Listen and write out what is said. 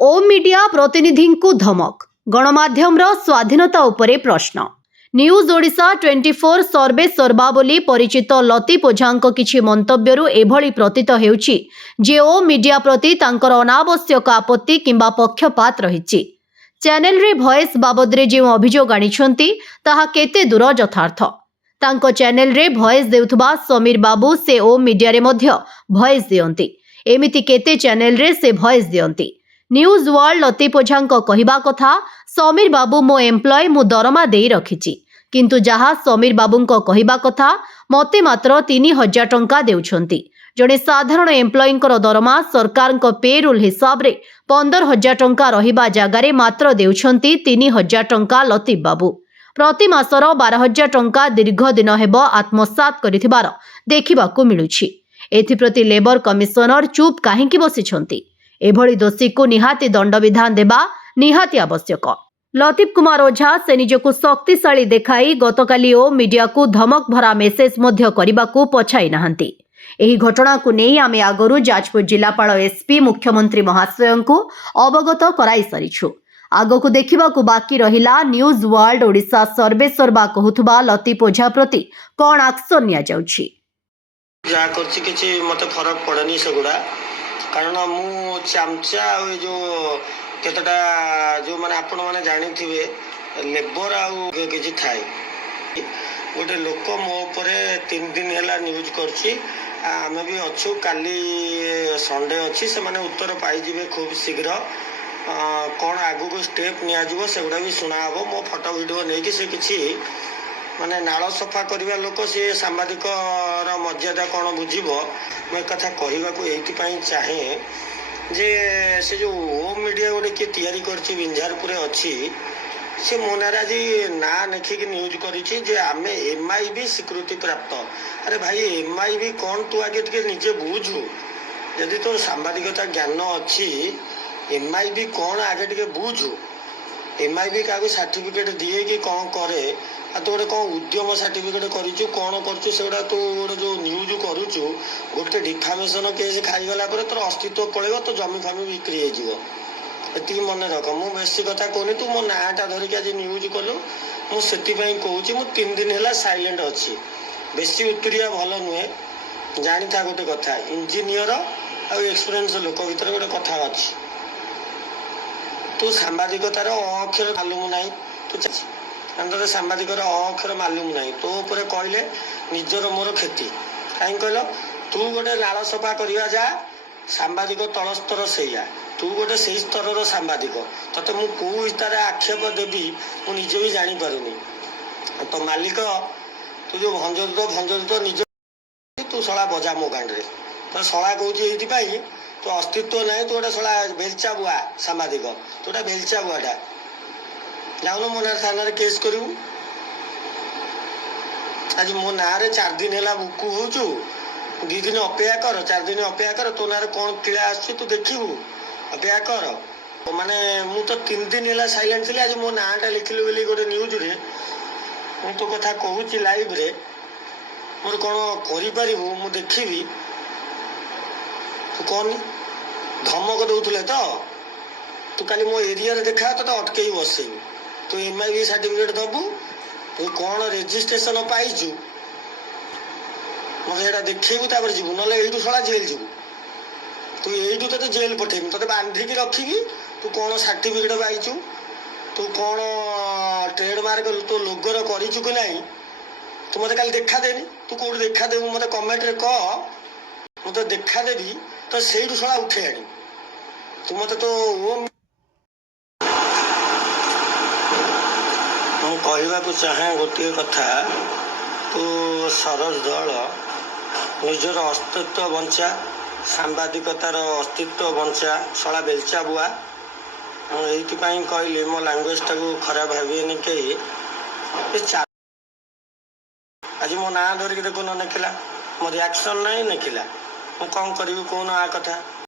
ओ media प्रतिनिधि को धमक गणमाध्यम स्वाधीनता उपरे प्रश्न। न्यूज ओडिशा 24 सर्वे सर्वा बोली परिचित लतीफ ओझा किछि मंतव्यरु एभली प्रतीत हेउछि जे ओ मीडिया प्रति तांकर अनावश्यक आपत्ति किंबा पक्षपात रहिछि। चैनल रे भॉइस बाबदरे जे अभियोग आनिछंती ताहा केते दूर यथार्थ। तांको चैनल रे भॉइस देउथबा समीर बाबू से ओ मीडिया रे मध्य भॉइस दियंती। एमिति केते चैनल रे से भॉइस दियंती। न्यूज वर्ल्ड लतीफ ओझा कहिबा कथा समीर बाबू मो एम्प्लॉय मु दरमा देई रखिछि, किंतु जहा समीर बाबूंको कहिबा कथा मते मात्र 3000 टंका देउछंती। जड़े साधारण एम्प्लॉयंकर दरमा सरकार पे रूल हिसाब रे 15,000 टंका रहिबा जगारे मात्र देउछंती 3,000 टंका लतीफ बाबू। प्रति मासर 12,000 टंका दीर्घ दिन हेब आत्मसात करिथिबार देखिबाकू मिलुछि। एथिप्रति लेबर कमिशनर चुप काहेकि बसिछंती? एभली दोषी को निहाती दंड विधान देबा निहाती आवश्यक। लतीफ कुमार ओझा से निजको शक्तिशाली देखाई गतकाली ओ मीडिया को धमक भरा मेसेज मध्य करबाकू पछाई नाहंती। एही घटना को नहीं आमे आगरु जाजपुर जिलापाल एसपी मुख्यमंत्री महाशय को अवगत कराई सारिछु। आगको देखिबाकू बाकी रहिला न्यूज वर्ल्ड ओडिशा सर्वे सर्वा कहूथबा लतीफ ओझा प्रति कोन एक्शन निया जाउछि। जा करछि किछि मते फरक पड़नी सगुडा, कारण मु चामचा जो केतटा जो माने आपण माने जानि थिबे लेबर आउ किछि थाए। गोटे लोक मो ऊपर 3 दिन हैला न्यूज करछि। आमे भी अच्छु काली संडे अछि, से माने उत्तर पाई जिवे खूब शीघ्र। कौन आगु को स्टेप निया जिवो सेगुडा भी सुना हबो। मो फोटो वीडियो नै कि से किछि माने नाଳ सफा करबा लोक से सांबादिक र मर्यादा कौन बुझिबो। मैं कथा कहबाकू एइथि चाहे जे से जो होम मीडिया गोटे किए तैयारी करछि विंझारपुरे अच्छी, से मोनाराजी ना लिखिक न्यूज करिछि जे आमे एमआईबी स्वीकृति प्राप्त। अरे भाई एमआईबी कौन तू आगे टिके निजे बुझु। यदि तोर सांबादिकता ज्ञान अच्छी एमआईबी कौन आगे टिके बुझु। एमआईबी क्या सर्टिफिकेट दिए कि कौन करे, तो गोटे कौन उद्यम सर्टिफिकेट करूँ कौन करूँ सेगुड़ा तू गोटे जो न्यूज करूँ गोटे डिफामेसन केस खाईगला तोर अस्तित्व पड़ेगा, तो जमी फमी बिक्री होती मन रख। मु बेसी कथा कहनी, तू मो नाटा धरिक आज न्यूज कलु मुझे कहूँ। मु 3 दिन है साइलेंट अच्छी, बेसी उत्तरिया भल नुहे। जानी था गोटे कथा इंजीनियर आ एक्सपीरियंस लोक भीतर गोटे कथा अच्छी, तू सांबादिकतार अक्षर मालूम ना तू सांबादिकर अक्षर मालूम ना तो उपरे कहले निजर मोर क्षति। कहीं कहल तू गोटे नाଳ सफा करवा जा सांबादिक तल स्तर से तू गोटे से स्तर सांबादिक तते मु कौ स्तर आक्षेप देवी मुझे भी जापारूनी। तो मालिक तू जो भंजर निज तू शला बजा मो गांडे तो शला कहे तो अस्तित्व ना तू गोटे शला बेलचा बुआ सांबादिक तू गोटे बेलचा बुआटा जाऊन मो ना थाना केस करू। आज मो ना 4 दिन है बुकु हो 2 दिन अपेक्षा कर 4 दिन अपेक्षा कर तो ना कौन किला आस तू देखू अपेक्षा कर। माने मु तो 3 दिन है साइलेंट थी। आज मो नाटा लिखिली बोली गोटे न्यूज रे मु तो कथा कहूँ लाइव रे मोर कौन कर मु देखी तू कौन धमक दौले तो तू काली मो एरिया देखा तो अटकई बसई तू एमआईबी सर्टिफिकेट दबू तू कौन रेजिस्ट्रेशन पाइचु मत ये देखू जीवु ना यू शला जेल जीवु। तू यू तो जेल पठेबी ते बांधिक रखी तू कौन सर्टिफिकेट पाइचु तू कौन ट्रेडमार्क तो लोगर करूँ कि ना तू मत काली देखा देनी। तू कौट देखा देबू मत कमेंट रे कह मत देखा देवी तो से शला उठे आनी तू मत तो कहवाक चाहे गोटे कथा तू सरज दल निजर अस्तित्व बंचा सांबादिकतार अस्तित्व बंचा शला बेलचा बुआ। ये कहली मो लांगुएज टाक खराब भावेनि कई आज मो ना धरिक देख न निखिला मो रिएक्शन ना निखिला मु कौन करी कौन आ कथा।